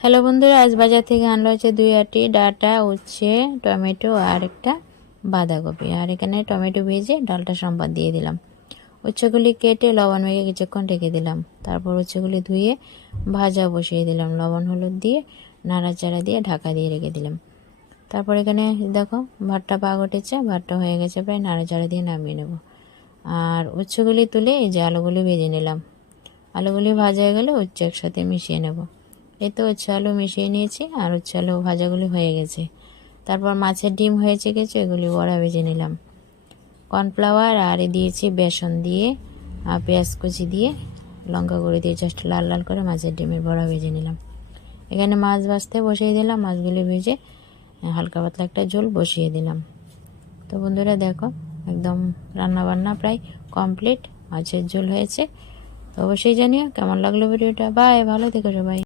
Hello বন্ধুরা, আজ বাজার থেকে আনলো হচ্ছে 2 আটি ডাঁটা, উচ্ছে, টমেটো আর একটা বাঁধাকপি। আর এখানে টমেটো ভেজে ডালটা সম্বাদ দিয়ে দিলাম। উচ্ছেগুলি কেটে লবণ মেখে কিছুক্ষণ রেখে দিলাম। তারপর উচ্ছেগুলি ধুয়ে ভাজা বসিয়ে দিলাম, লবণ হলুদ দিয়ে নাড়াচাড়া দিয়ে ঢাকা দিয়ে রেখে দিলাম। তারপর এখানে দেখো ভাতটা পাক উঠেছে, ভাতটা হয়ে গেছে প্রায়, নাড়াচাড়া দিয়ে নামিয়ে নেব। আর উচ্ছেগুলি তুলে এই যে আলুগুলি ভেজে নিলাম। আলুগুলি ভাজা হয়ে গেলে উচ্ছে একসাথে মিশিয়ে নেব। এই তো উচ্ছে আলু মিশিয়ে নিয়েছি আর উচ্ছে আলু ভাজাগুলি হয়ে গেছে। তারপর মাছের ডিম হয়েছে কিছু, এগুলি বড়া ভেজে নিলাম। কর্নফ্লাওয়ার আর দিয়েছি বেসন দিয়ে আর পেঁয়াজ কুচি দিয়ে লঙ্কা গুঁড়ো দিয়ে জাস্ট লাল লাল করে মাছের ডিমের বড়া ভেজে নিলাম। এখানে মাছ ভাজতে বসিয়ে দিলাম, মাছগুলি ভেজে হালকা পাতলা একটা ঝোল বসিয়ে দিলাম। তো বন্ধুরা দেখো, একদম রান্নাবান্না প্রায় কমপ্লিট, মাছের ঝোল হয়েছে। তো অবশ্যই জানিও কেমন লাগলো ভিডিওটা। বাই, ভালো থেকো সবাই।